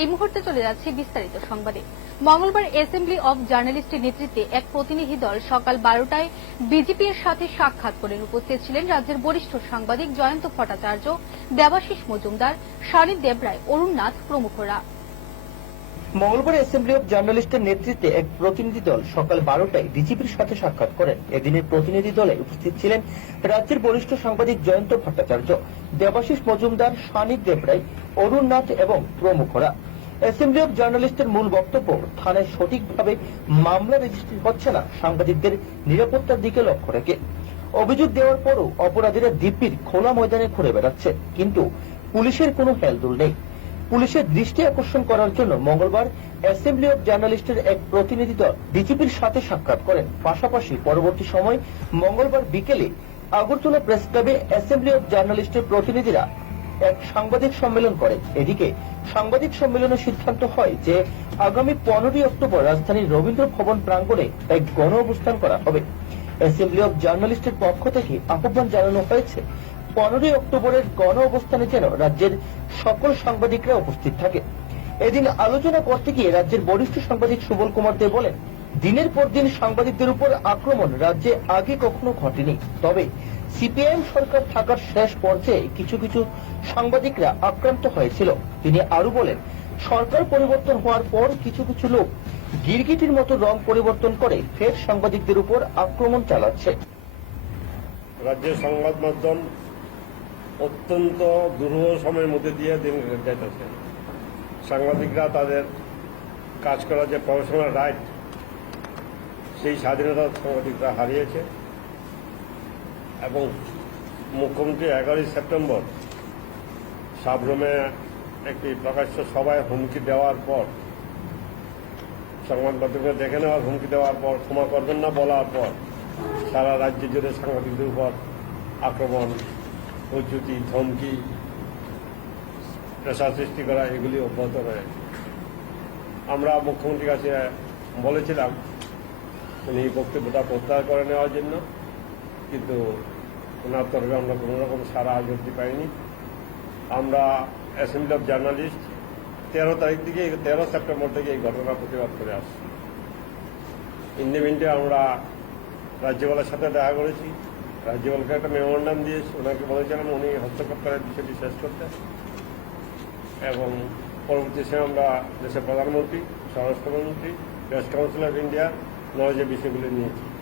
এই মুহূর্তে চলে যাচ্ছে বিস্তারিত সংবাদে। মঙ্গলবার অ্যাসেম্বলি অব জার্নালিস্টের নেতৃত্বে এক প্রতিনিধি দল সকাল বারোটায় বিজেপির সাথে সাক্ষাৎ করেন। উপস্থিত ছিলেন রাজ্যের বরিষ্ঠ সাংবাদিক জয়ন্ত ভট্টাচার্য, দেবাশিস মজুমদার শালিদ দেবরায় অরুণ নাথ প্রমুখরা। মঙ্গলবার অ্যাসেম্বলি অব জার্নালিস্টের নেতৃত্বে এক প্রতিনিধি দল সকাল বারোটায় ডিজিপির সাথে সাক্ষাৎ করেন। এদিনের প্রতিনিধি দলে উপস্থিত ছিলেন রাজ্যের বরিষ্ঠ সাংবাদিক জয়ন্ত ভট্টাচার্য, দেবাশিস মজুমদার সানিদ দেবরাই অরুণ নাথ এবং প্রমুখরা। অ্যাসেম্বলি অব জার্নালিস্টের মূল বক্তব্য, থানায় সঠিকভাবে মামলা রেজিস্ট্রি হচ্ছে না, সাংবাদিকদের নিরাপত্তার দিকে লক্ষ্য রেখে। অভিযোগ দেওয়ার পরও অপরাধীরা দিব্যির খোলা ময়দানে ঘুরে বেড়াচ্ছে, কিন্তু পুলিশের কোনো হেলদোল নেই। পুলিশের দৃষ্টি আকর্ষণ করার জন্য মঙ্গলবার অ্যাসেম্বলি অব জার্নালিস্টের এক প্রতিনিধি দল ডিজিপির সাথে সাক্ষাৎ করেন। পাশাপাশি পরবর্তী সময় মঙ্গলবার বিকেলে আগরতলা প্রেস ক্লাবে অ্যাসেম্বলি অব জার্নালিস্টের প্রতিনিধিরা এক সাংবাদিক সম্মেলন করে। এদিকে সাংবাদিক সম্মেলনের সিদ্ধান্ত হয় যে, আগামী পনেরোই অক্টোবর রাজধানীর রবীন্দ্র ভবন প্রাঙ্গণে এক গণ অবস্থান করা হবে। অ্যাসেম্বলি অব জার্নালিস্টের পক্ষ থেকে আহ্বান জানানো হয়েছে, পনেরোই অক্টোবরের গণ অবস্থানে যেন রাজ্যের সকল সাংবাদিকরা উপস্থিত থাকে। এদিন আলোচনা করতে গিয়ে রাজ্যের বরিষ্ঠ সাংবাদিক সুবল কুমার দে বলেন, দিনের পর দিন সাংবাদিকদের উপর আক্রমণ রাজ্যে আগে কখনো ঘটেনি। তবে সিপিআইএম সরকার থাকার শেষ পর্যায়ে কিছু কিছু সাংবাদিকরা আক্রান্ত হয়েছিল। তিনি আরও বলেন, সরকার পরিবর্তন হওয়ার পর কিছু কিছু লোক গিরগিটির মতো রং পরিবর্তন করে ফের সাংবাদিকদের উপর আক্রমণ চালাচ্ছে। রাজ্যের সংবাদ মাধ্যম অত্যন্ত দুরূহ সময়ের মধ্যে দিয়ে দিন যাইতেছে। সাংবাদিকরা তাদের কাজ করার যে প্রফেশনাল রাইট সেই স্বাধীনতা সাংবাদিকরা হারিয়েছে। এবং মুখ্যমন্ত্রী এগারোই সেপ্টেম্বর সাবরুমে একটি প্রকাশ্য সভায় হুমকি দেওয়ার পর সংবাদ মাধ্যমকে দেখে নেওয়ার হুমকি দেওয়ার পর, ক্ষমা করবেন না বলার পর, সারা রাজ্য জুড়ে সাংবাদিকদের উপর আক্রমণ উচ্যুতি ধমকি পেশা সৃষ্টি করা, এগুলি অব্যাহত রয়েছে। আমরা মুখ্যমন্ত্রীর কাছে বলেছিলাম উনি বক্তব্যটা প্রত্যাহার করে নেওয়ার জন্য। কিন্তু ওনার তরফে আমরা কোনো রকম সারা আজ পাইনি। আমরা অ্যাসেম্বলি অফ জার্নালিস্ট তেরো তারিখ থেকে, তেরো সেপ্টেম্বর থেকে এই ঘটনা প্রতিবাদ করে আসছি। ইন্ডিপেন্ডে আমরা রাজ্যপালের সাথে দেখা করেছি। রাজ্যপালকে একটা মেমোরান্ডাম দিয়েছি। ওনাকে বলেছিলাম উনি হস্তক্ষেপ করার বিষয়টি শেষ করতে। এবং পরবর্তী সময় আমরা দেশের প্রধানমন্ত্রী, স্বরাষ্ট্রমন্ত্রী, প্রেস কাউন্সিল অফ ইন্ডিয়া নলেজের বিষয়গুলি নিয়েছি।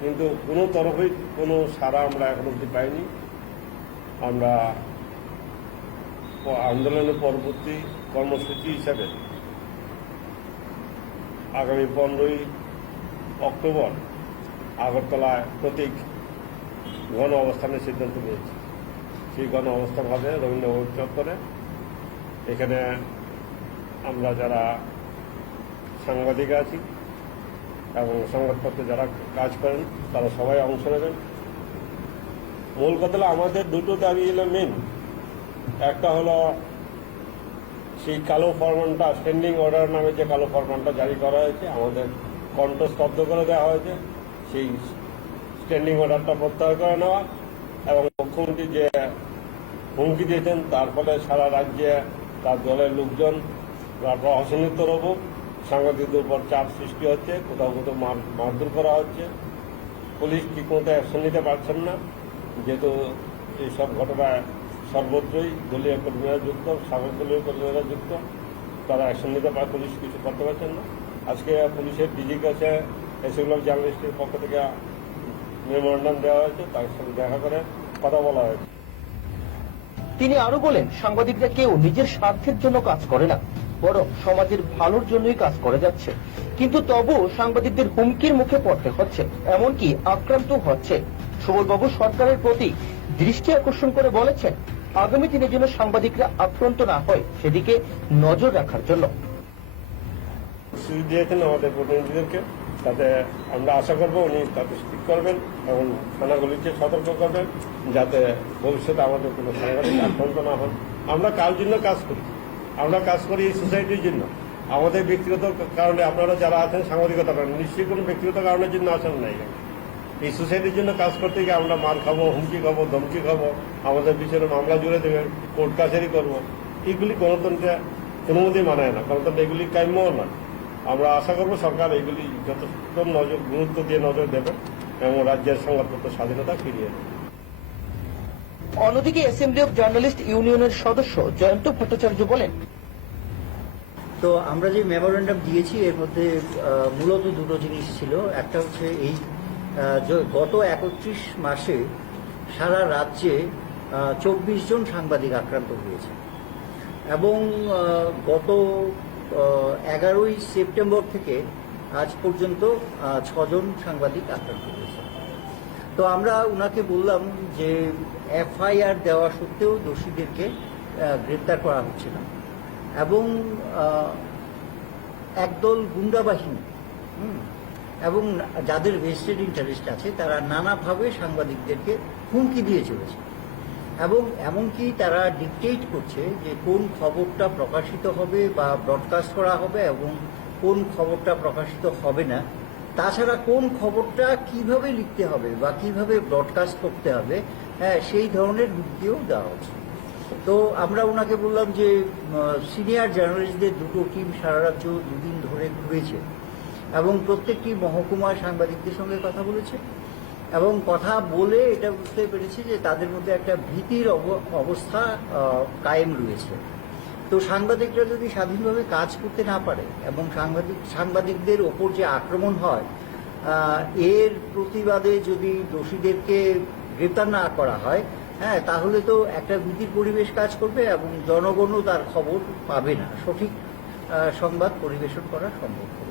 কিন্তু কোনো তরফেই কোনো সারা আমরা এখন অব্দি পাইনি। আমরা আন্দোলনের পরবর্তী কর্মসূচি হিসাবে আগামী পনেরোই অক্টোবর আগরতলায় প্রতীক গণ অবস্থানের সিদ্ধান্ত নিয়েছে। সেই গণ অবস্থান হবে রবীন্দ্র চত্বরে এখানে আমরা যারা সাংবাদিক আছি এবং সংবাদপত্রে যারা কাজ করেন, তারা সবাই অংশ নেবেন। মূল কথা আমাদের দুটো দাবি হলো মেন একটা হলো, সেই কালো ফরমানটা স্ট্যান্ডিং অর্ডার নামে যে কালো ফরমানটা জারি করা হয়েছে, আমাদের কণ্ঠ স্তব্ধ করে দেওয়া হয়েছে। সেই স্ট্যান্ডিং অর্ডারটা প্রত্যাহার করে নেওয়া। এবং মুখ্যমন্ত্রী যে হুমকি দিয়েছেন, তার ফলে সারা রাজ্যে তার দলের লোকজন বা প্রশাসনিক তরফও সাংবাদিকদের উপর চাপ সৃষ্টি হচ্ছে, কোথাও কোথাও মার- মারধর করা হচ্ছে। পুলিশ ঠিকমতো অ্যাকশন নিতে পারছেন না? যেহেতু এইসব ঘটনায় সর্বত্রই দলীয় কর্মীরা যুক্ত, সাবেক দলীয় কর্মীরা যুক্ত, তারা অ্যাকশন নিতে পারে, পুলিশ কিছু করতে পারছেন না। আজকে পুলিশের ডিজির কাছে এসএগুলো জার্নালিস্টের পক্ষ থেকে মেমোরান্ডাম দেওয়া হয়েছে, তার সাথে দেখা করে কথা বলা হয়েছে। তিনি আরও বলেন, সাংবাদিকরা কেউ নিজের স্বার্থের জন্য কাজ করে না। বরং সমাজের ভালোর জন্যই কাজ করে যাচ্ছে। কিন্তু তবুও সাংবাদিকদের হুমকির মুখে পড়তে হচ্ছে, এমনকি আক্রান্ত হচ্ছে। সুবলবাবু সরকারের প্রতি দৃষ্টি আকর্ষণ করে বলেছেন, আগামী দিনে যেন সাংবাদিকরা আক্রান্ত না হয়, সেদিকে নজর রাখার জন্য। দিয়েছেন আমাদের প্রতিনিধিদেরকে, তাতে আমরা আশা করব উনি তাতে স্টিক করবেন এবং থানাগুলিকে সতর্ক করবেন, যাতে ভবিষ্যতে আমাদের কোনো সাংবাদিক আক্রান্ত না হন। আমরা কার জন্য কাজ করি? আমরা কাজ করি এই সোসাইটির জন্য। আমাদের ব্যক্তিগত কারণে আপনারা যারা আছেন সাংবাদিকতা করেন, নিশ্চয়ই কোনো ব্যক্তিগত কারণের জন্য আসেন না এই সোসাইটির জন্য কাজ করতে গিয়ে আমরা মার খাব, হুমকি খাব, ধমকি খাব, আমাদের পিছনে মামলা জুড়ে দেবেন কোর্ট কাছারি করব। এগুলি গণতন্ত্রে কোনো মতেই মানায় না কারণ তাদের এগুলি কাম্যও না। আমরা আশা করব সরকার এগুলি যথেষ্ট নজর, গুরুত্ব দিয়ে নজর দেবে এবং রাজ্যের সংবাদপত্র স্বাধীনতা ফিরিয়ে দেবে অন্যদিকে অ্যাসেম্বলি অব জার্নালিস্ট ইউনিয়নের সদস্য জয়ন্ত ভট্টাচার্য বলেন, তো আমরা যে মেমোরেন্ডাম দিয়েছি, এর মধ্যে মূলত দুটো জিনিস ছিল। একটা হচ্ছে এই গত একত্রিশ মাসে সারা রাজ্যে চব্বিশ জন সাংবাদিক আক্রান্ত হয়েছে। এবং গত এগারোই সেপ্টেম্বর থেকে আজ পর্যন্ত ছজন সাংবাদিক আক্রান্ত হয়েছে। তো আমরা ওনাকে বললাম যে এফআইআর দেওয়া সত্ত্বেও দোষীদেরকে গ্রেপ্তার করা হচ্ছে না। এবং একদল গুন্ডা বাহিনী এবং যাদের ভেস্টেড ইন্টারেস্ট আছে, তারা নানাভাবে সাংবাদিকদেরকে হুমকি দিয়ে চলেছে। এবং এমনকি তারা ডিকটেট করছে যে কোন খবরটা প্রকাশিত হবে বা ব্রডকাস্ট করা হবে এবং কোন খবরটা প্রকাশিত হবে না। তাছাড়া কোন খবরটা কীভাবে লিখতে হবে বা কীভাবে ব্রডকাস্ট করতে হবে হ্যাঁ সেই ধরনের হুমকিও দেওয়া হচ্ছে। তো আমরা ওনাকে বললাম যে সিনিয়র জার্নালিস্টদের দুটো টিম সারা রাজ্য দুদিন ধরে ঘুরেছে এবং প্রত্যেকটি মহকুমার সাংবাদিকদের সঙ্গে কথা বলেছে এবং কথা বলে এটা বুঝতে পেরেছি যে তাদের মধ্যে একটা ভীতির অব- অবস্থা কায়েম রয়েছে। তো সাংবাদিকরা যদি স্বাধীনভাবে কাজ করতে না পারে এবং সাংবাদিক, সাংবাদিকদের ওপর যে আক্রমণ হয় এর প্রতিবাদে যদি দোষীদেরকে গ্রেপ্তার না করা হয় হ্যাঁ তাহলে তো একটা ভীতির পরিবেশ কাজ করবে এবং জনগণও তার খবর পাবে না সঠিক সংবাদ পরিবেশন করা সম্ভব হবে।